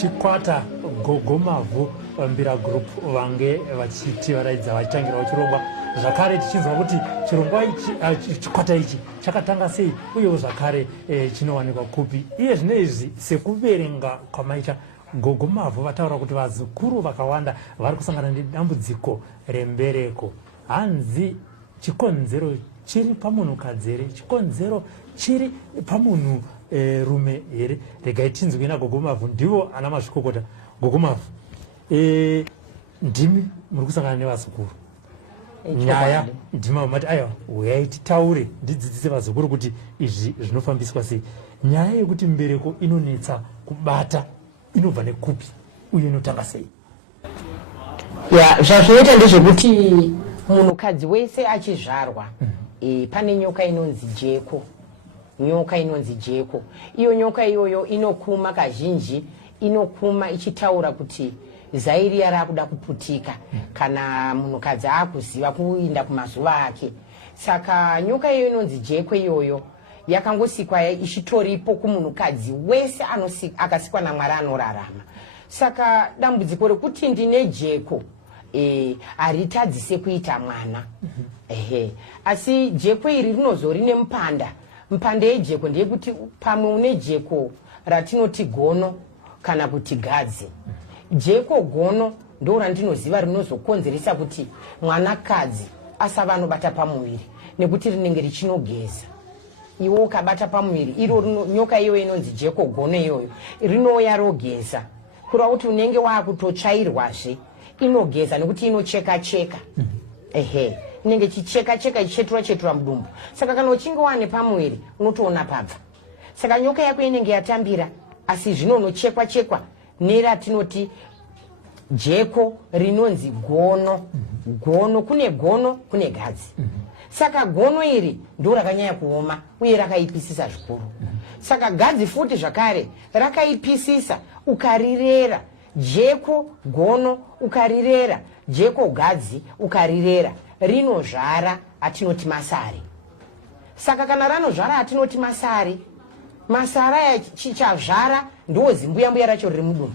Chikwata Gogo Mavhu Mbira Group vange vachiti varaidza vachitangirawo chirongwa zvakare tichinzwa kuti chirongwa ichi chikwata ichi chakatanga sei uyewo zvakare chinowanikwa kupi. Iye zvino izvi sekuverenga kwamaita Gogo Mavhu vataura kuti vazukuru vakawanda vari kusangana nedambudziko rembereko. Hanzi chikonzero chiri pamunhukadzi here, chikonzero chiri pamunhu rume here? Regai tinzwe naGogo Mavhu, ndivo ana mazvikokota. Gogo Mavhu, ndimi muri kusangana nevazukuru, nyaya ndima mati aiwa uyai titaure ndidzidzise vazukuru kuti izvi zvinofambiswa sei. Nyaya yekuti mbereko inonetsa kubata inobva nekupi uye inotanga sei? Zvazvinoita ndezvekuti munhukadzi wese achizvarwa pane nyoka inonzi jeko. Nyoka inonzi jeko. Iyo nyoka iyoyo inokuma kazhinji, inokuma ichitaura kuti zairi rakuda kuputika kana munhukadzi akuziva kuinda kumazuva ake. Saka nyoka iyoyo inonzi jeko iyoyo yakangosikwa ichitoripo kumunhukadzi wese akasikwa naMwari anorarama. Saka dambudziko rekuti ndine jeko haritadzise kuita mwana. Asi jeko iri rinozori nemupanda. Mpande yejeko ndeyekuti pamwe une jeko ratinoti gono kana kuti gadzi. Jeko gono ndo randinoziva rinozokonzeresa kuti mwanakadzi asava anobata pamuviri nekuti rinenge richinogeza. Iwo ukabata pamuviri iro nyoka iyoyo inonzi jeko gono iyoyo rinouya rogeza. Kureva kuti unenge waakutotsvairwazve inogeza nekuti inocheka cheka. Inenge chicheka cheka ichetura mudumbu. Saka kana uchinge wane pamuviri unotoona pabva. Saka nyoka yako inenge yatambira asi zvino unochekwa neratinoti jeko rinonzi gono. Gono kune gadzi. Saka gono iri ndo rakanyanya kuoma uye rakaipisisa zvikuru. Saka gadzi futi zvakare rakaipisisa ukarirera. Jeko gono ukarirera, jeko gadzi ukarirera, rinozvara atinoti masari. Saka kana ranozvara atinoti masari, masara chichazvara ndo zimbuyambuya racho riri mudumbu.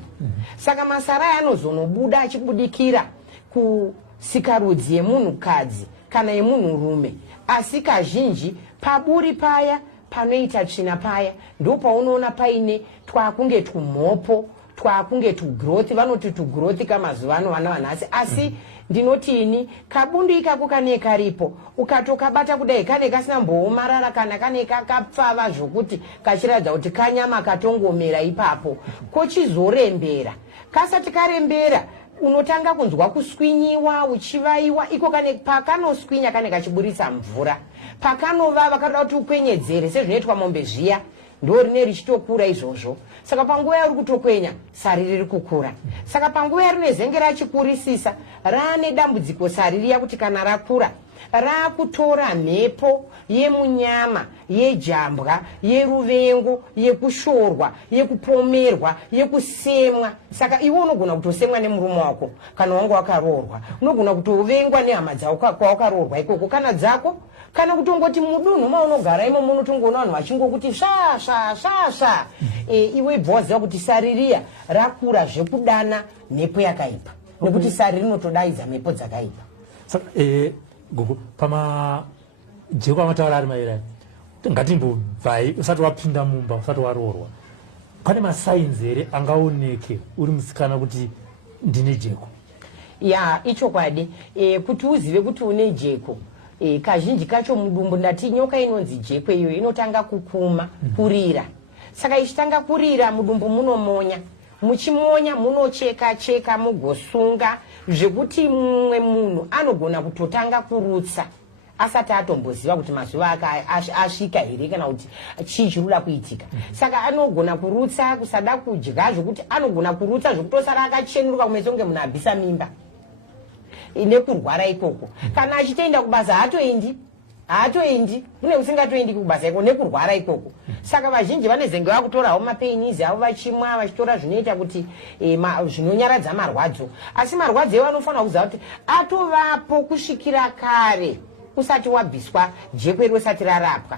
Saka masara anozonobuda achibudikira kusikarudzi yemunhukadzi kana yemunhurume. Asi kazhinji paburi paya panoita tsvina paya ndo paunoona paine twakunge tumhopo, twakunge tugrowth, vanoti tugrowth kamazuva ano vana vanhasi. Asi ndinoti ini kabundu ikako kane karipo ukatokabata kudai kane kasina mboomarara kana kane kakapfava zvokuti kachiratidza kuti kanyama katongomera ipapo kochizorembera. Kasati karembera unotanga kunzwa kuswinyiwa uchivaiwa. Iko kane pakanoswinya kane kachiburisa mvura, pakanovava karoda kuti ukwenyedzere sezvinoitwa mombe zviya ndo rine richitokura izvozvo. Saka panguva yari kutokwenya sari riri kukura. Saka panguva yari nezenge rachikurisisa rane dambudziko sari riya kuti kana rakura rakutora mhepo yemunyama, yejambwa, yeruvengo, yekushorwa, yekupomerwa, yekusemwa. Saka iwe unogona kutosemwa nemurume wako kana wanga wakaroorwa. Unogona kutovengwa nehama dzako kwawakaroorwa ikoko kana dzako. Kana kutongoti mudunhu maunogara imo munotongoona vanhu vachingokuti sva. Iwe bvoziva kuti sari riya rakura zvekudana mhepo yakaipa. Nekuti sari rinotodaidza mhepo dzakaipa. Saka Gogo, pama jeko amataura ari maererano, ngatimbobvai usati wapinda mumba, usati waroorwa, pane masainzi here angaoneke uri musikana kuti ndine jeko? Ichokwadi. Kuti uzive kuti une jeko kazhinji kacho mudumbu ndati nyoka inonzi jekwe iyo inotanga kukuma kurira. Saka ichitanga kurira mudumbu munomonya, muchimonya munocheka mugosunga zvekuti mumwe munhu anogona kutotanga kurutsa asati atomboziva kuti mazuva ake asvika here kana kuti chii chiri kuda kuitika. Saka anogona kurutsa kusada kudya zvokuti anogona kurutsa zvokutosara akachenuruka kumeso kunge munhu abvisa mimba nekurwara ikoko. Kana achitoenda kubasa haatoendi kune usingatoendi kubasa ikoko nekurwara ikoko. Saka vazhinji vanezenge vakutorawo mapainizi avo vachimwa vachitora zvinoita kuti zvinonyaradza marwadzo, asi marwadzo iwo anofanira kuziva kuti atovapo kusvikira kare usati wabviswa jekwe risati rarapwa.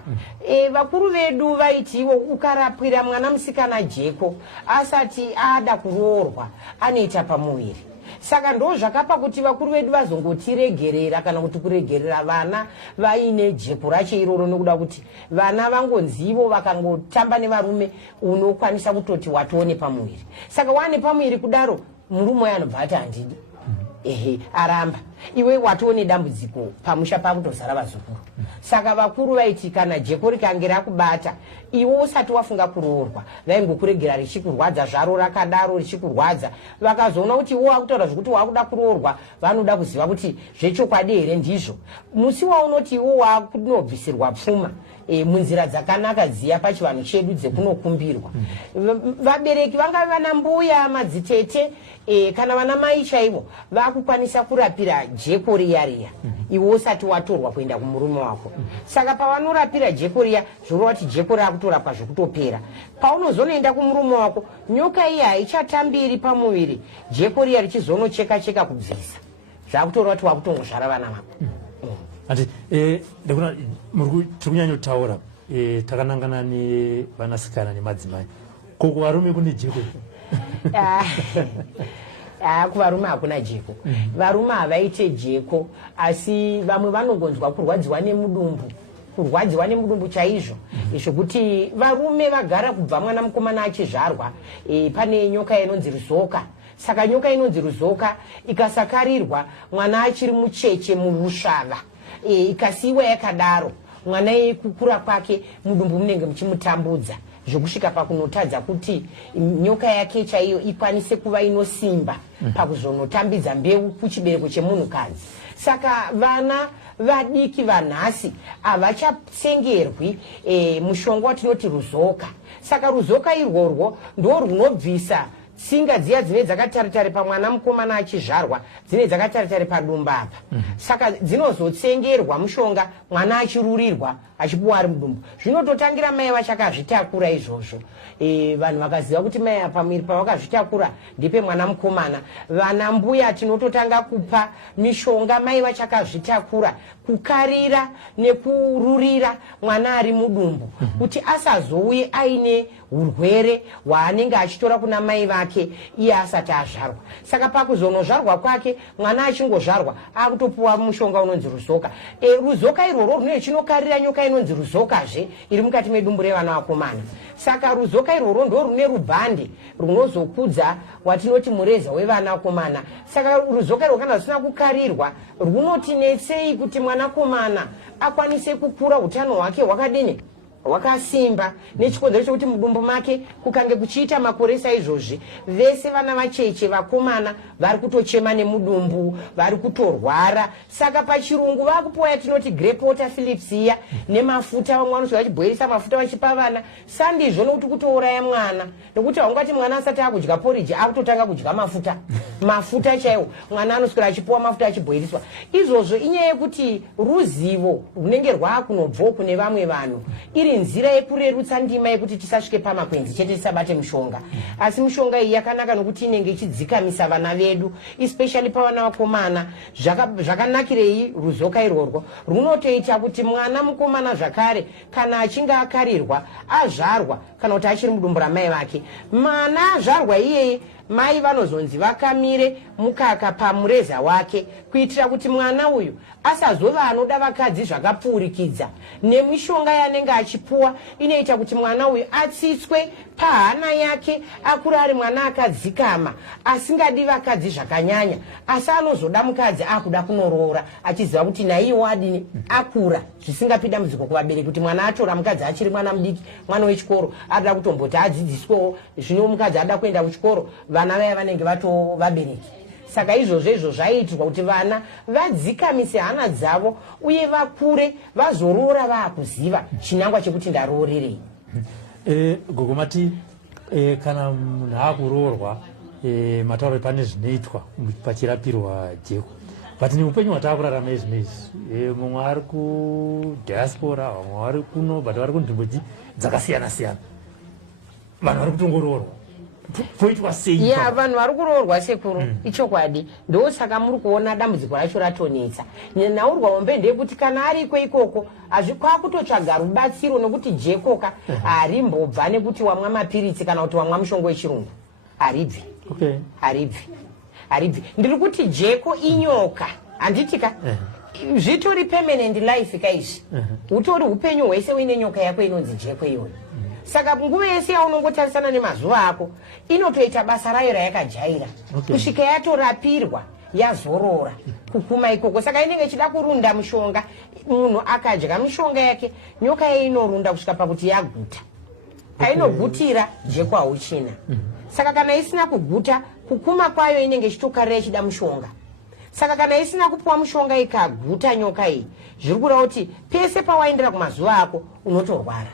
Vakuru vedu vaiti iwo ukarapwira mwana musikana jeko asati ada kuroorwa anoita pamuviri. Saka ndo zvakapa kuti vakuru vedu vazongotiregerera kana kuti kuregerera vana vaine jeko racho iroro, nekuda kuti vana vangonzivo vakangotamba nevarume unokwanisa kutoti watone pamuviri. Saka wane pamuviri kudaro murume uyo anobva ati handidi, aramba, iwe watone dambudziko pamusha pakutozara vazukuru. Saka vakuru vaiti kana jeko rikange rakubata iwe usati wafunga kuroorwa vaingokuregera richikurwadza zvaro rakadaro richikurwadza. Vakazoona kuti iwe wakutaura zvokuti wakuda kuroorwa vanoda kuziva kuti zvechokwadi here ndizvo. Musi waunoti iwe wakunobvisirwa pfuma munzira dzakanaka dziya pachivanhu chedu dzekunokumbirwa, vabereki vangave vana mbuya madzitete kana vana mai chaivo vakukwanisa kurapira jeko riya iwe usati watorwa kuenda kumurume wako. Saka pavanorapira jeko riya zvorova kuti jeko rakutorapwa zvokutopera. Paunozonoenda kumurume wako nyoka iya haichatambiri pamuviri, jeko riya richizonocheka kubvisa zvakutoreva kuti wakutongozvara vana vako. Ati ndakuna tiri kunyanyotaura takanangana nevanasikana nemadzimai, ko kuvarume kune jeko? Kuvarume hakuna jeko. Varume havaite jeko, asi vamwe vanongonzwa kurwadziwa nemudumbu chaizvo, zvokuti varume vagara kubva mwana mukomana achizvarwa pane nyoka inonzi ruzoka. Saka nyoka inonzi ruzoka ikasakarirwa mwana achiri mucheche murusvava, ikasiiwa yakadaro, mwana kukura kwake mudumbu munenge muchimutambudza zvokusvika pakunotadza kuti nyoka yake chaiyo ikwanise kuva inosimba pakuzonotambidza mbeu kuchibereko chemunhukadzi. Saka vana vadiki vanhasi havachatsengerwi mushonga watinoti ruzoka. Saka ruzoka irworwo ndo runobvisa tsinga dziya dzine dzakataritare pamwana mukomana achizvarwa dzine dzakataritare padumba apa. Saka dzinozotsengerwa mushonga mwana achirurirwa achipuwa ari mudumbu. Zvinototangira mai vachakazvitakura izvozvo. Vanhu vakaziva kuti mai pamwiri pavakazvitakura ndipe mwana mukomana, vana mbuya tinototanga kupa mishonga mai vachakazvitakura kukarira nekururira mwana ari mudumbu kuti asazouye aine urwere hwaanenge achitora kuna mai vake iye asati azvarwa. Saka pakuzonozvarwa kwake mwana achingozvarwa akutopuwa mushonga unonzi ruzoka. Ruzoka irworwo rune chinokarira nyoka inonzi ruzokazve iri mukati medumbu revana vakomana. Saka ruzoka irworwo ndo rune rubhande runozokudza watinoti mureza wevana vakomana. Saka ruzoka irwo kana zvisina kukarirwa runotinetsei kuti mwanakomana akwanise kukura utano hwake hwakadini wakasimba, nechikonzero chokuti mudumbu make kukange kuchiita makore saizvozvi vese vana vacheche vakomana vari kutochema nemudumbu, vari kutorwara. Saka pachirungu vakupuwa yatinoti grape water Philips iya nemafuta, vamwe vanosvika vachibhoirisa mafuta vachipa vana. Sandizvo nokuti kutouraya mwana, nokuti haungati mwana asati akudya porridge akutotanga kudya mafuta chaiwo. Mwana anoswera achipuwa mafuta achibhoiriswa. Izvozvo inyaya yekuti ruzivo runenge rwakunobvawo kune vamwe vanhu, iri nzira yekurerutsa ndima yekuti tisasvike pamakwenzi chete tisabate mushonga. Asi mushonga iyi yakanaka nokuti inenge ichidzikamisa vana vedu, especially pavana vakomana. Zvakanakirei ruzoka irworwo? Runotoita kuti mwana mukomana zvakare kana achinge akarirwa azvarwa kana kuti achiri mudumbu ramai vake, mwana azvarwa iyeye mai vanozonzi vakamire mukaka pamureza wake kuitira kuti mwana uyu asazova anoda vakadzi zvakapfuurikidza, nemishonga yanenge achipuwa inoita kuti mwana uyu atsitswe pahana yake, akura ari mwana akadzikama asingadi vakadzi zvakanyanya, asi anozoda mukadzi akuda kunoroora achiziva kuti naiwo adini akura zvisingapi dambudziko kuvabereki, kuti mwana atora mukadzi achiri mwana mudiki, mwana wechikoro, ada kutomboti adzidziswewo zvino mukadzi ada kuenda kuchikoro, vana vaya vanenge vatovabereki. Saka izvozvo zvaiitirwa kuti vana vadzikamise hana dzavo uye vakure vazoroora vaakuziva chinangwa chekuti ndaroorerei. Gogo mati kana munhu akuroorwa matauro pane zvinoitwa pachirapirwa jeko, but neupenyu hwataakurarama izvinezvi mumwe ari kudiaspora, vamwe vari kuno, but vari kunzvimbo dzakasiyana siyana, vanhu vari kutongoroorwa poitwa sei? Ya vanhu vari kuroorwa sekuru, ichokwadi. Ndosaka muri kuona dambudziko racho ratonetsa. Nyaurwa ombe ndeyekuti kana ariko ikoko kwakutotsvaga rubatsiro, nekuti jekoka harimbobva nekuti wamwa mapiritsi kana kuti wamwa mushonga wechirungu, haribvi. Haribvi. Ndiri kuti jeko inyoka, handitika zvitori permanent life kaizvi, utori upenyu hwese uine nyoka yako inonzi jeko iyoyo. Saka nguva yese yaunongotarisana nemazuva ako inotoita basa rayo rayakajaira kusvika yatorapirwa yazorora kukuma ikoko. Saka inenge ichida kurunda mushonga, munhu akadya mishonga yake nyoka ye inorunda kusvika pakuti yaguta. Painogutira jeko hauchina. Saka kana isina kuguta, kukuma kwayo inenge ichitokarira ichida mushonga. Saka kana isina kupuwa mushonga ikaguta nyoka iyi, zviri kureva kuti pese pawaendera kumazuva ako unotorwara.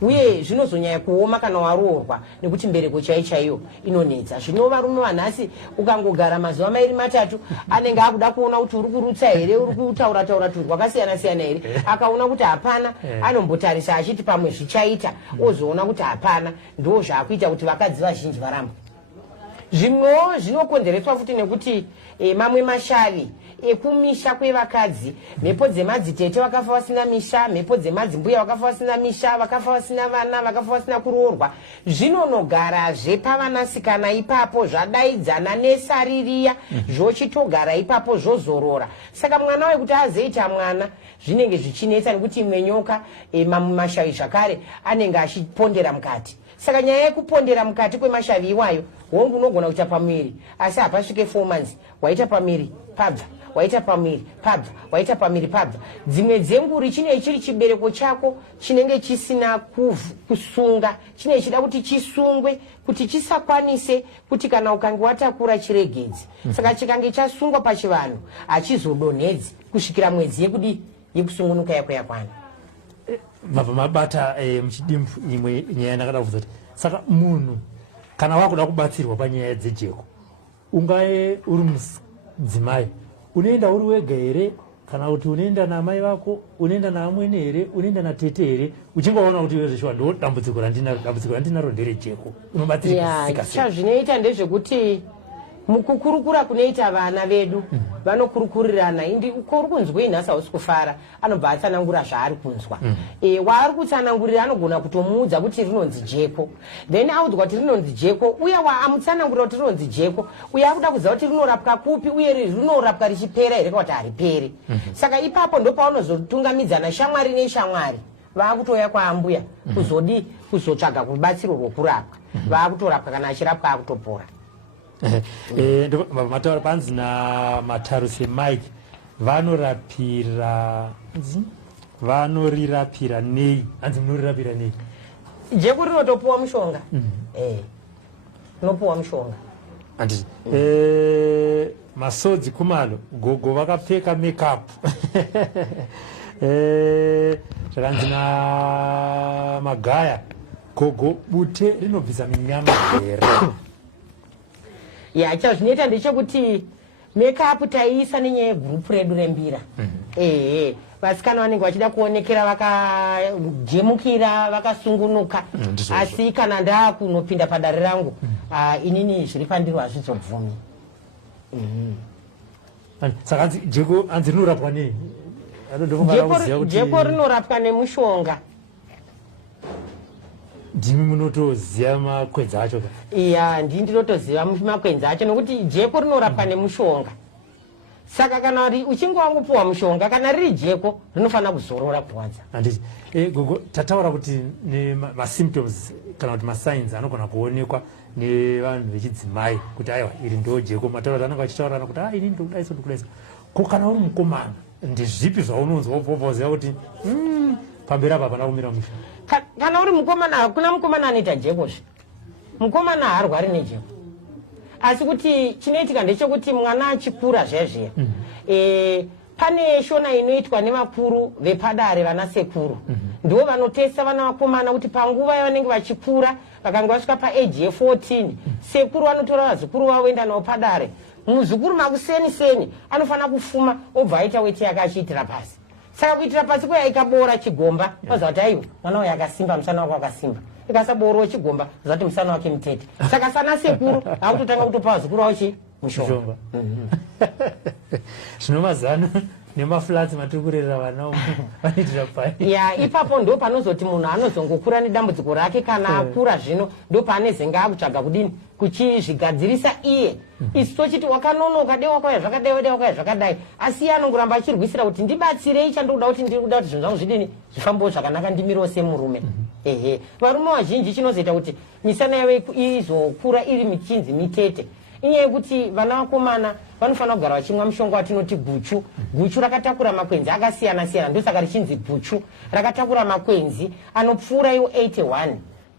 Uye zvinozonyanya kuoma kana waroorwa, nekuti mbereko chaiyo inonetsa. Zvino varume vanhasi ukangogara mazuva mairi matatu anenge akuda kuona kuti uri kurutsa here, uri kutaura tunhu rwakasiyana siyana here. Akaona kuti hapana, anombotarisa achiti pamwe zvichaita, ozoona kuti hapana. Ndo zvaakuita kuti vakadzi vazhinji varamba. Zvimwewo zvinokonzereswa futi nekuti mamwe mashavi ekumisha kwevakadzi, mhepo dzemadzitete vakafa vasina misha, mhepo dzemadzimbuya vakafa vasina misha, vakafa vasina vana, vakafa vasina kuroorwa, zvinonogarazve pavanasikana ipapo, zvadaidzana nesaririya, zvochitogara ipapo zvozorora. Saka mwana wekuti azoita mwana zvinenge zvichinetsa, nekuti imwe nyoka mamwe mashavi zvakare anenge achipondera mukati. Saka nyaya yekupondera mukati kwemashavi iwayo, hongu unogona kuita pamwiri, asi hapasvike 4 months waita pamwiri pabva, waita pamwiri pabva, waita pamwiri pabva. Dzimwe dzenguri chine chiri chibereko chako chinenge chisina kusunga, chine chida kuti chisungwe kuti chisakwanise kuti kana ukange watakura chiregedzi. Saka chikange chasungwa pachivanhu hachizodonhedzi kusvikira mwedzi yekusungunuka yako yakwana. Mabata muchidimbu imwe nyaya ndakada kubvunza kuti saka munhu kana wakuda kubatsirwa panyaya dzejeko, ungaye uri mudzimai, unoenda uri wega here, kana kuti unoenda namai vako, unoenda naamwene here, unoenda natete here, uchingaona kuti iwe zveshuwa ndo dambudziko randinaro nderejeko, unobatsirika sei? Chazvinoita ndezvekuti mukukurukura kunoita vana vedu vanokurukurirana, indi uri kunzwei nhasi hausi kufara, anobva atsanangura zvaari kunzwa. Waari kutsanangurira anogona kutomuudza kuti rinonzi jeko, then audzwa kuti rinonzi jeko, uye amutsanangurira kuti rinonzi jeko, uye akuda kuziva kuti rinorapwa kupi uye rinorapwa richipera here kana kuti hariperi. Saka ipapo ndo paunozotungamidzana shamwari neshamwari, vaakutoya kwaambuya kuzotsvaga kubatsiro rwokurapwa, vaakutorapwa, kana achirapwa akutopora. Mataura panzi naMatarusi Mike vanorirapira nei? Hanzi munorirapira nei? Jeko rinotopuwa mushonga. Unopuwa mushonga. Handiti masodzi kumalo Gogo vakapfeka makeup zvakanzi namagaya Gogo bute rinobvisa minyama here. Ya chazvinoita ndechekuti makeup taiisa nenyaya yegrupu redu rembira. Vasikana vanenge vachida kuonekera vakajemukira, vakasungunuka, asi kana ndaakunopinda padare rangu inini zviri pandiro hazvizobvumi. Saka jeko anzi rinorapwa nei? Jeko rinorapwa nemushonga. ndimi munotoziva makwenzi acho ka? Iya, ndinotoziva makwenzi acho nokuti jeko rinorapwa nemushonga. Saka kana uchinge wangopuwa mushonga kana riri jeko rinofana kuzorora kurwadza. Handiti Gogo, tataura kuti masymptoms kana kuti masigns anogona kuonekwa nevanhu vechidzimai kuti aiwa iri ndo jeko. Mataura kuti anenge achitaurana kuti ini ndikudaiso ndikudaiso. Ko kana uri mukomana ndezvipi zvaunonzwa ubvobvoziva kuti pamberi apa hapana kumira musha? Kana uri mukomana, hakuna mukomana anoita jekozve. Mukomana haarwari nejeko. Asi kuti chinoitika ndechekuti mwana achikura zvezviya. Pane shona inoitwa nevakuru vepadare, vana sekuru. Ndivo vanotesta vana vakomana kuti panguva yavanenge vachikura, vakanga vasvika paage ye14, sekuru vanotora vazukuru vavo voenda navo padare. Muzukuru makuseni anofana kufuma obva aita weti yake achiitira pasi. Saka kuitira pasi kuya ikabora chigomba, vaziva kuti aiwa mwana uyu akasimba, musana wake wakasimba. Ikasaborowa chigomba, zati musana wake mutete. Saka sana sekuru akutotanga kutopa vazukuru vavo mushonga. Zvino mazano nemaflats matiri kurerera vana vanoitira pai. Ya, ipapo ndo panozoti munhu anozongokura nedambudziko rake kana akura zvino ndo paanezenge akutsvaga kudini kuchizvigadzirisa iye. Isi tochiti wakanonoka dei wakauya zvakadai dei wakauya zvakadai, asi iye anongoramba achirwisira kuti ndibatsirei chandinoda kuti ndiri kuda kuti zvinhu zvangu zvidini zvifambewo zvakanaka ndimirewo semurume. Varume vazhinji chinozoita kuti misana yavo izokura iri michinzi mitete. Inyaya yekuti vana vakomana vanofana kugara vachimwa mushonga watinoti guchu. Guchu rakatakura makwenzi akasiyana siyana, ndosaka richinzi guchu. Rakatakura makwenzi anopfuura iwo 81.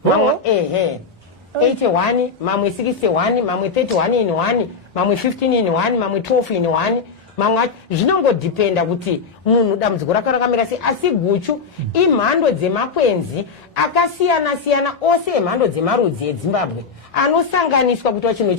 Mamwe 81, mamwe 61, mamwe 31 in 1, mamwe 15 in 1, mamwe 12 in 1. Mamwe zvinongodhipenda kuti munhu dambudziko rake rakamira sei, asi guchu imhando dzemakwenzi akasiyana siyana, ose emhando dzemarudzi eZimbabwe anosanganiswa kuitwa chinhu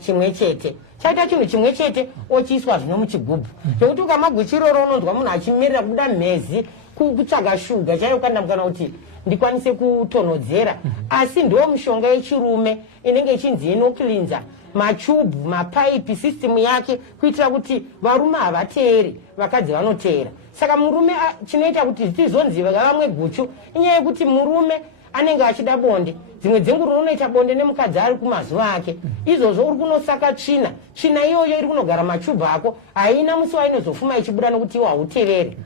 chimwe chete. Chaita chinhu chimwe chete ochiiswa zvino muchigubhu. Zvekuti ukamwa guchu iroro unonzwa munhu achimirira kubuda mhezi, kutsvaga shuga chaiyo kandamukana kuti ndikwanise kutonhodzera. Asi ndo mishonga yechirume inenge ichinzi inokilinza machubhu, mapaipi, system yake, kuitira kuti varume havateeri, vakadzi vanoteera. Saka murume chinoita kuti tizonzi vamwe guchu inyaya yekuti murume anenge achida bonde. Dzimwe dzenguva unoita bonde nemukadzi ari kumazuva ake, izvozvo uri kunosaka tsvina. Tsvina iyoyo iri kunogara machubhu ako, haina musi wainozofuma ichibuda nokuti iwo hauteveri.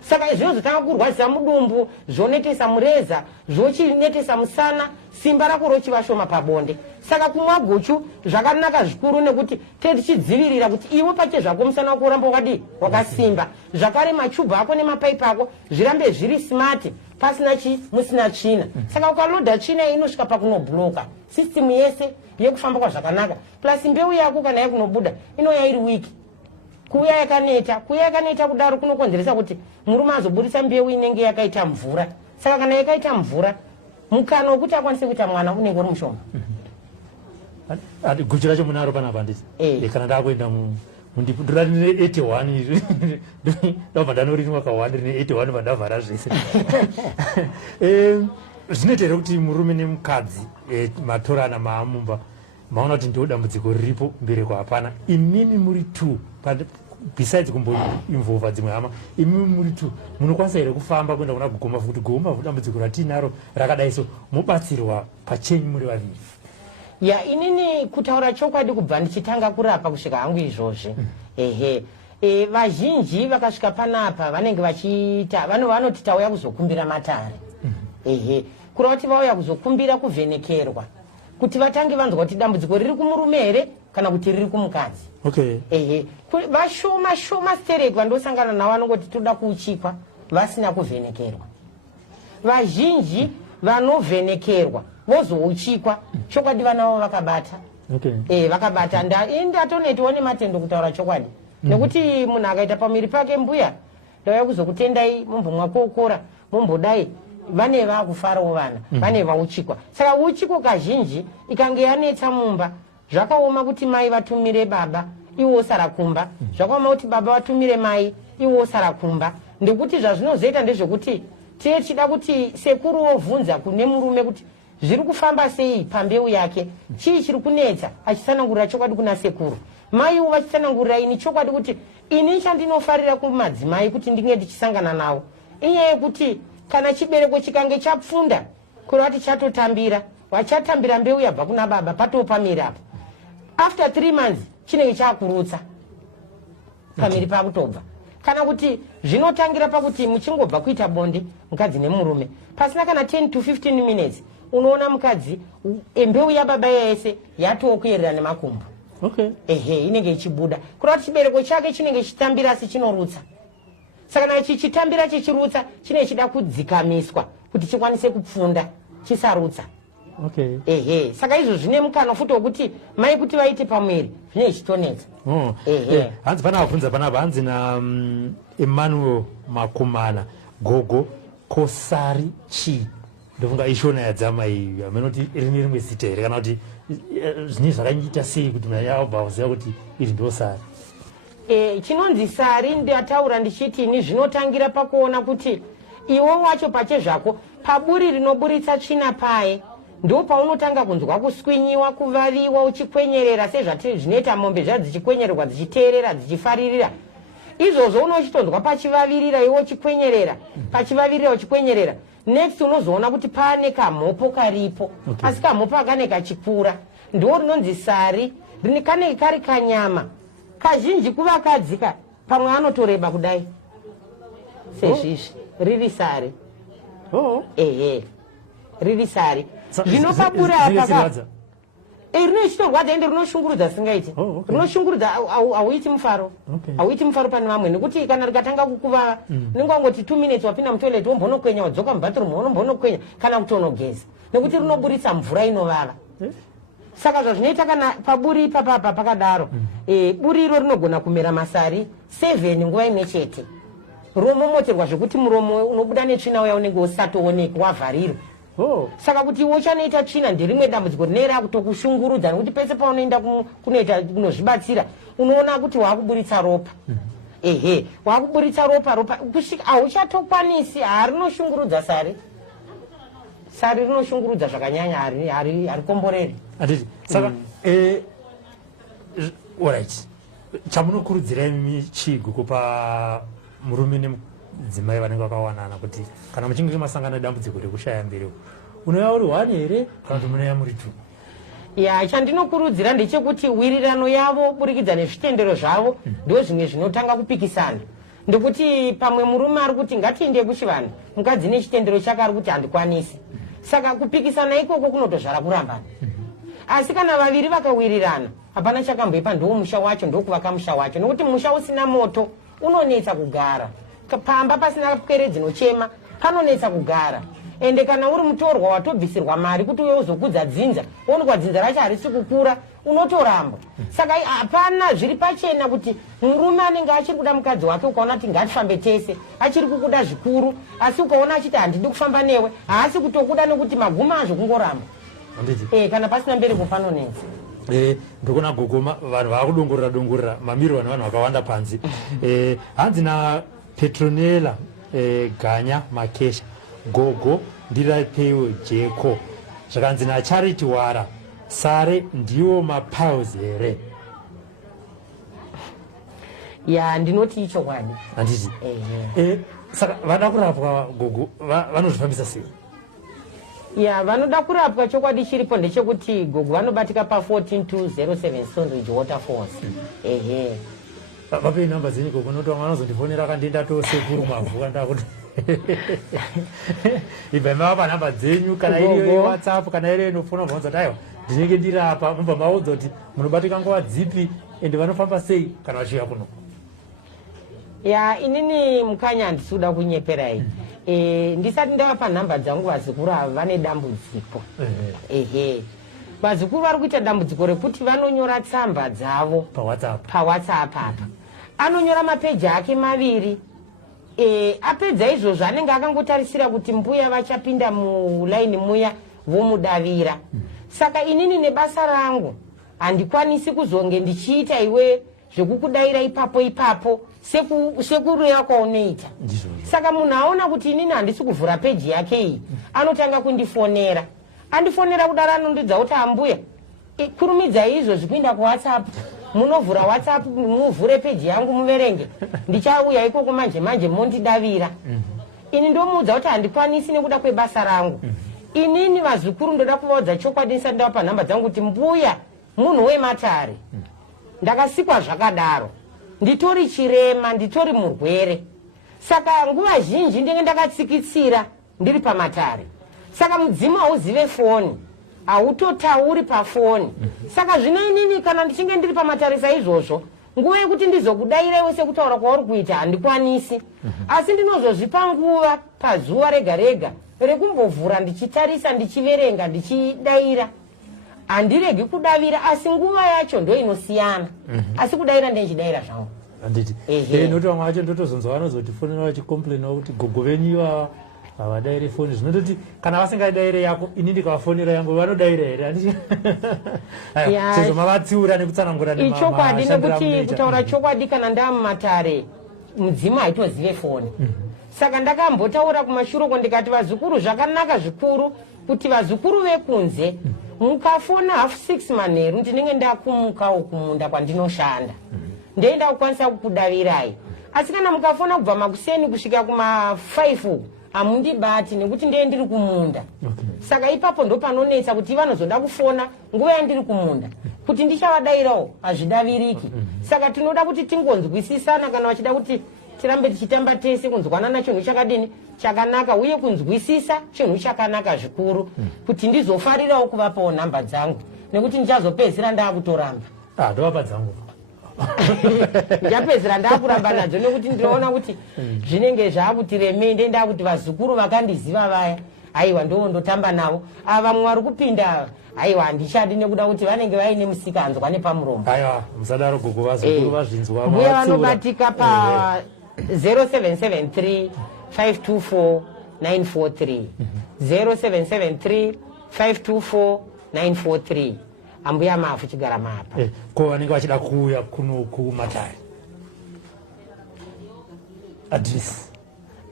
Saka zvinozotanga kurwadzisa mudumbu, zvonetesa mureza, zvochinetesa musana, simba rako rochiva shoma pabonde. Saka kumwa guchu zvakanaka zvikuru nekuti tichidzivirira kuti iwe pache zvako musana wako uramba wakasimba. Zvakare machubhu ako nemapaipi ako zvirambe zviri smart, pasina musina tsvina. Saka ukalodha tsvina inosvika pakunobloka system yese yekufamba kwazvakanaka. Plus mbeu yako kana yakunobuda inouya iri wiki. Kuya yakaneta kudaro kunokonzeresa kuti murume azobudisa mbeu inenge yakaita mvura. Saka kana yakaita mvura, mukana wekuti akwanise kuita mwana unenge uri mushoma. Guchu racho munaro panapa handisi? Kana ndakuenda ndira rine 81 izvi ndabva ndanorinwa ka1 rine 81 vandavhara zvese. Zvinoita here kuti murume nemukadzi matorana maamumba maona kuti ndiwo dambudziko riripo, mbereko hapana, imimi muri 2 besides kumboinvolva dzimwe hama, imimi muri 2 munokwanisa here kufamba kuenda kuna Gogo Mavhu kuti Gogo Mavhu dambudziko ratinaro rakadai so mubatsirwa pachenyu muri vaviri? Ya, inini kutaura chokwadi kubva ndichitanga kurapa kusvika hangu izvozvi. Vazhinji vakasvika panapa vanenge vachiita vanoti tauya kuzokumbira matare. Kureva kuti vauya kuzokumbira kuvhenekerwa, kuti vatange vanzwa kuti dambudziko riri kumurume here kana kuti riri kumukadzi. Vashoma stereki vandosangana navo vanongoti toda kuuchikwa vasina kuvhenekerwa. Vazhinji vanovhenekerwa vozouchikwa chokwadi vana vavo vakabata. Vakabata. Ndatonetiwo nematendo kutaura chokwadi. Nekuti munhu akaita pamwiri pake mbuya ndauya kuzokutendai mumbomwa kokora mumbodai, vane vakufarawo vana, vane vauchikwa. Saka uchiko kazhinji ikange yanetsa mumba, zvakaoma kuti mai vatumire baba iwo osara kumba, zvakaoma kuti baba vatumire mai iwo osara kumba. Ndekuti zvazvinozoita ndezvekuti tichida kuti sekuru wovhunza kune murume kuti zviri kufamba sei pambeu yake, chii chiri kunetsa, achisanangurira chokwadi kuna sekuru. Maiwo vachisanangurira ini chokwadi kuti ini chandinofarira kumadzimai kuti ndinge ndichisangana nawo inyaya yekuti kana chibereko chikange chapfunda kurati chatotambira wachatambira mbeu yabva kuna baba patopamira apo after 3 months chinenge chakurutsa pamiri pakutobva kana kuti zvinotangira pakuti muchingobva kuita bonde mukadzi nemurume pasina kana 10 to 15 minutes unoona mukadzi mbeu yababa yese yatokuyerera nemakumbo. Okay. Inenge ichibuda kurati chibereko chake chinenge chitambira asi chinorutsa saka na chichitambira chichirutsa chinenge chida kudzikamiswa kuti chikwanise kupfunda chisarutsa. Okay. Saka izvo zvine mukana futi wekuti mai kuti vaite pamwiri zvine chitonetsa. Hanzi pana vabvunza panapa hanzi na Emmanuel Makumana Gogo kosari chi ndofunga ishona yadzama iyi amenoti rini rimwe zita here kana kuti zvine zvakanyita sei kuti mnayabva kuziva kuti iri ndo sari. Chinonzi sari ndataura ndichiti ni zvinotangira pakuona kuti iwo wacho pache zvako paburi rinoburitsa tsvina paye ndo paunotanga kunzwa kuswinyiwa kuvaviwa uchikwenyerera sezvati zvinoita mombe zvadzichikwenyererwa dzichiteerera dzichifaririra izvozvo unochitonzwa pachivavirira iwo chikwenyerera pachivavirira uchikwenyerera next unozoona kuti pane kamhopo karipo. Okay. Asi kamhopo akane kachikura ndo rinonzi sari kanenge kari kanyama kazhinji kuvakadzika pamwe anotoreba kudai sezvizvi riri sari. Riri sari zvinopabura apaka rinochitorwadza ende rinoshungurudza singaiti. Rinoshungurudza hauiti mufaro. Hauiti mufaro pane vamwe nekuti kana rikatanga kukuvava unenge wangoti 2 minutes wapinda mutoilet wombonokwenya wadzoka mubathroom wonombonokwenya kana kutonogeza nekuti rinoburitsa mvura inovava. Saka zvazvinoita kana paburi ipapapa pakadaro buri iro rinogona kumera masari 7 nguva imwe chete romomoterwa zvekuti muromo unobuda netsvina uya unenge usatoonekwa wavharirwa. Saka kuti iwo chanoita tsvina nderimwe dambudziko rinera kutokushungurudza nekuti pese paunoenda kunoita kunozvibatsira unoona kuti wakuburitsa ropa. Wakuburitsa ropa kusvika hauchatokwanisi rinoshungurudza sari rinoshungurudza zvakanyanya harikomboreri. Anditi saka alright chamunokurudzira chigo kupa murume nemudzimai vanenge vakawanana kuti kana muchinge masangana dambudziko rekushaya mberi unoya uri 1 here kana kuti munoya muri 2? Chandinokurudzira ndechekuti wirirano yavo burikidza nezvitendero zvavo ndo zvimwe zvinotanga kupikisana ndekuti pamwe murume ari kuti ngatiende kuchivanhu mukadzi nechitendero chake ari kuti handikwanisi saka kupikisana ikoko kunotozvara kurambana. Asi kana vaviri vakawirirana hapana chakamboipa ndo musha wacho ndokuvaka musha wacho nekuti musha usina moto unonetsa kugara pamba pasina pwere dzinochema panonetsa kugara ende kana uri mutorwa watobvisirwa mari kuti uye uzokudza dzinza wonekwa dzinza racho harisi kukura unotoramba. Saka hapana zviri pachena kuti murume anenge achiri kuda mukadzi wake ukaona kuti ngatifambe tese achiri kukuda zvikuru asi ukaona achiti handidi kufamba newe haasi kutokuda nekuti maguma azvo kungoramba. Kana pasina mberi kufanonetsa. Ndokona Gogo vanhu vakudongorera mamiro vanhu vakawanda panzi. Hanzi na Petronella Ganya Makesha Gogo ndiraipewo jeko zvakanzi na Charity Wara sare ndiwo mapiles here. Ndinoti ichokwadi. Handiti. Saka vada kurapwa Gogo vanozvifambisa sei? Vanoda kurapwa chokwadi chiripo ndechekuti Gogo vanobatika pa14207 Stone Waterfalls. Vape namba dzenyu Gogo noto vanozondifonera kandienda tosekuru Mavhu kandakuti ibva mava namba dzenyu kana iri WhatsApp kana iri inofona bvunza kuti aiwa ndinenge ndiri apa mubva maudza kuti munobatika nguva dzipi ende vanofamba sei kana vachika kuno. Inini mukanya handisi kuda kunyeperai. Ndisati ndavapa nhamba dzangu vazukuru ava vane dambudziko. Vazukuru vari kuita dambudziko rekuti vanonyora tsamba dzavo paWhatsApp apa. Anonyora mapeji ake maviri. Apedza izvozvo anenge akangotarisira kuti mbuya vachapinda mulaini muya vomudavira. Saka inini nebasa rangu handikwanisi kuzonge ndichiita iwe zvekukudaira ipapo sekureva kwaunoita. Saka munhu aona kuti inini handisi kuvhura peji yake iyi anotanga kundifonera. Andifonera kudaro anondidza kuti ambuya kurumidzai izvozvi kuinda kuWhatsApp munovhura WhatsApp muvhure peji yangu muverenge ndichauya ikoko manje mondidavira. Ini ndomuudza kuti handikwanisi nekuda kwebasa rangu. inini vazukuru ndoda kuvaudza chokwadi ndisati ndava panhamba dzangu kuti mbuya munhu wematare. Ndakasikwa zvakadaro, nditori chirema, nditori murwere. Saka nguva zhinji ndenge ndakatsikitsira ndiri pamatare. Saka mudzimu hauzive foni, hautotauri pafoni. Saka zvino inini kana ndichinge ndiri pamatare saizvozvo, nguva yekuti ndizokudairai wese kutaura kwauri kuita handikwanisi. Asi ndinozozvipa nguva pazuva rega rega rekumbovhura ndichitarisa, ndichiverenga, ndichidaira. Handiregi kudavira, asi nguva yacho ndo inosiyana. Asi kudaira ndenchidaira zvangu. Anditi. Noti vamwe vacho ndotozonzwa vanozotifonera vachicomplaina kuti gogo venyu ivava havadaire foni. Zvinototi kana vasingadaire yako ini ndikavafonera yangu vanodaira here. Sezvo mavatsiura nekutsanangura ichokwadi nekuti kutaura chokwadi kana ndamumatare mudzimu haitozive foni. Saka ndakambotaura kumashuroko ndikati vazukuru zvakanaka zvikuru kuti vazukuru vekunze mukafona 5:30 manheru ndinenge ndakumukawo kumunda kwandinoshanda. Ndoenda kukwanisa kukudavirai. Asi kana mukafona kubva makuseni kusvika kuma5 hamundibati nekuti ndeye ndiri kumunda. Saka ipapo ndo panonetsa kuti vanozoda kufona nguva yandiri kumunda. Kuti ndichavadairawo hazvidaviriki. Saka tinoda kuti tingonzwisisana kana vachida kuti tirambe tichitamba tese kunzwanana chinhu chakadini chakanaka uye kunzwisisa chinhu chakanaka zvikuru kuti ndizofarirawo kuvapawo nhamba dzangu nekuti ndichazopedzisira ndaakutoramba. Ndovapa dzangu. Ndapedzisira ndaakuramba nadzo nekuti ndinoona kuti zvinenge zvaakuti remende ndaakuti vazukuru vakandiziva vaya aiwa ndotamba navo. Ava vamwe vari kupinda aiwa handichadi nekuda kuti vanenge vaine musikanzwa nepamuromo. Aiwa musadaro gogo vazukuru vazvinzwa. Mbuya vanobatika pa 0773 524 943 0773 524 943. Ambuya Mavhu chigara mapa. Ko vanenge vachida kuuya kuno kumatare.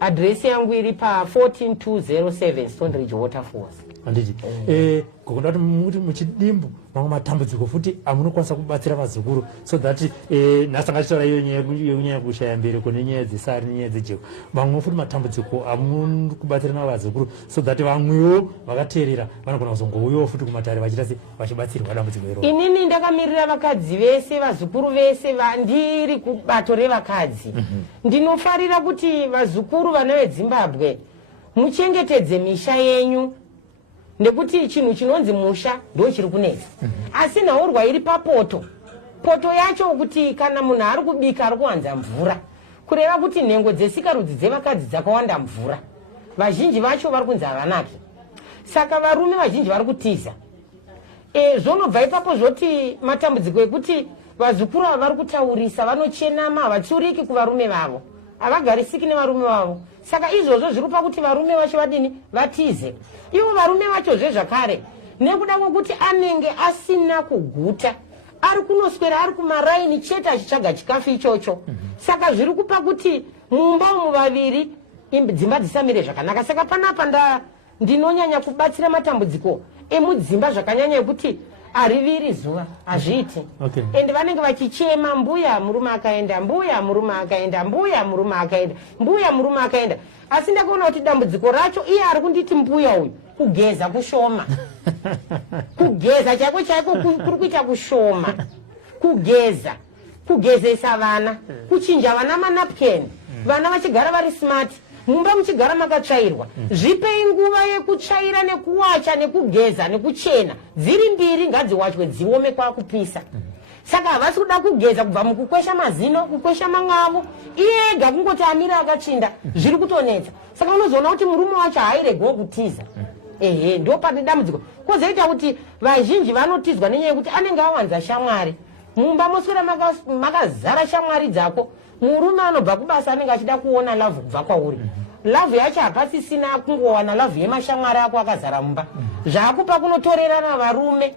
Address yangu iri pa 14207 Stone Ridge Waterfalls. Anditi. Gogonda kuti muchidimbu mamwe matambudziko futi amunokwanisa kubatsira vazukuru so that nasangachitaura iyo nyaya kushaya mberi kune nyaya dzesari nenyaya dzejeko. Mamwe futi matambudziko amunokwanisa kubatsira navo vazukuru so that vamwewo vakateerera vanogona kuzongouyawo futi kumatare vachitasi vachibatsirwa dambudziko iro. Inini ndakamirira vakadzi vese vazukuru vese vandiri kubato revakadzi. Ndinofarira kuti vazukuru vana veZimbabwe muchengetedze misha yenyu. Nekuti chinhu chinonzi musha ndo chiri kunetsa. Asi nhaurwa iri papoto. Poto yacho kuti kana munhu ari kubika ari kuwanza mvura. Kureva kuti nhengo dzesikarudzi dzevakadzi dzakawanda mvura. Vazhinji vacho vari kunzi havanaki. Saka varume vazhinji vari kutiza. Zvonobva ipapo zvoti matambudziko ekuti vazukuru ava vari kutaurisa vanochenama havatsiuriki kuvarume vavo. Havagarisiki nevarume vavo. Saka izvozvo zviri pakuti varume vacho vadini vatize. Ivo varume vacho zvakare nekuda kwokuti anenge asina kuguta ari kunoswera ari kumaraini chete achitsvaga chikafu ichocho. Saka zviri kupa kuti mumba umu vaviri dzimba dzisamire zvakanaka. Saka panapa ndinonyanya kubatsira matambudziko emudzimba zvakanyanya ekuti ariviri zuva hazviiti. Ende vanenge vachichema mbuya murume akaenda, mbuya murume akaenda, mbuya murume akaenda, mbuya murume akaenda. Asi ndakaona kuti dambudziko racho iye ari kunditi mbuya uyu kugeza kushoma. Kugeza chako chaiko kuri kuita kushoma. Kugezesa vana, kuchinja vana manapkin, vana vachigara vari smart. Mumba muchigara makatsvairwa. Zvipei nguva yekutsvaira nekuwacha nekugeza nekuchena. Dziri mbiri ngadziwachwe dziome kwakupisa. Saka havasi kuda kugeza kubva mukukwesha mazino, kukwesha man'avo. Iye ega kungoti amira akachinda zviri kutonetsa. Saka unozoona kuti murume wacho hairegewo kutiza. Ndo pane dambudziko. Kwozoita kuti vazhinji vanotizwa nenyaya yekuti anenge awanza shamwari. Mumba moswera makazara shamwari dzako. Murume anobva kubasa anenge achida kuona lavhu kubva kwauri. Lavhu yacho hapasisina kungowana lavhu yemashamwari ako akazara mumba. Zvaakupa kunotorerana varume.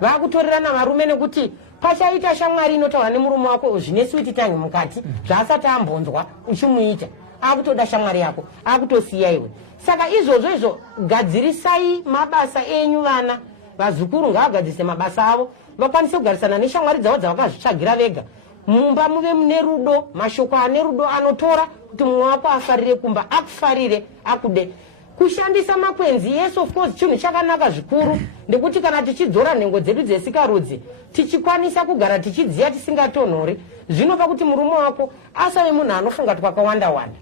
Vakutorerana varume nekuti pachaita shamwari inotaura nemurume wako zvine switi tangi mukati zvaasati ambonzwa uchimuita. Akutoda shamwari yako, akutosiya iwe. Saka izvozvo gadzirisai mabasa enyu vana. Vazukuru ngavagadzirise mabasa avo. Vakwanise kugarisana neshamwari dzavo dzavakazvitsvagira vega. Mumba muve mune rudo, mashoko ane rudo anotora kuti mumwe wako afarire kumba, akufarire, akude. kushandisa makwenzi yes of course chinhu chakanaka zvikuru ndekuti kana tichidzora nhengo dzedu dzesikarudzi tichikwanisa kugara tichidziya tisingatonhori zvinopa kuti murume wako asave munhu anofunga twakawanda wanda.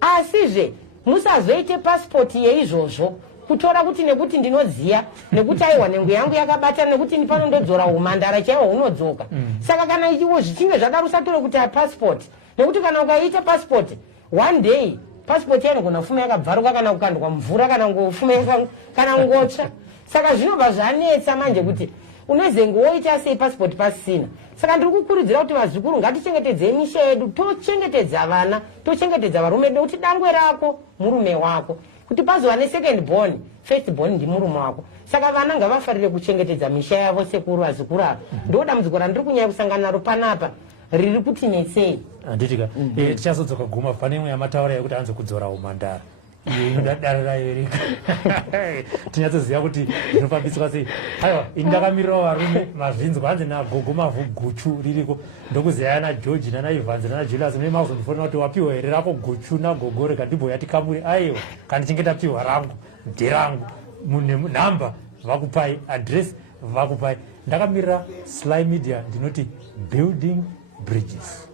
Asizve musazoite pasipoti yeizvozvo kutora kuti nekuti ndinodziya nekuti aiwa nhengo yangu yakabata nekuti panondodzora umandara chaiwo unodzoka. Saka kana ichiwo zvichinge zvadaro usatore kuti apasipoti nekuti kana ukaita pasipoti one day passport yangu nafuma yakabvaruka kana kukandwa mvura kana ngofuma kana ngotsva. Saka zvinobva zvanetsa manje kuti unozenga woita sei passport pasina. Saka ndiri kukurudzira kuti mazvikuru ngatichengetedze misha yedu, tochengetedza vana, tochengetedza varume vedu kuti dangwe rako murume wako, kuti pazova ne second born, first born ndi murume wako. Saka vana ngavafarire kuchengetedza misha yavo sekuru azukuru avo. Ndodambudziko randiri kunyanya kusangana naro panapa riri kuti netsei. Anditika tichazodzoka guma pane imwe yamataura yekuti anze kudzora umandara inodadara yereka tinyatsoziva kuti zvinofambiswa sei. Aiwa indakamirirawo varume mazvinzwa hanzi nagogo Mavhu guchu ririko ndokuziva na George nana Ivanzi nana Julius mune mazondifonera kuti wapiwa here rako guchu nagogo reka ndibhoya tikamuri. Aiwa kana tichinge tapiwa rangu nderangu mune namba vakupai address vakupai. Ndakamirira SlyMedia ndinoti building bridges.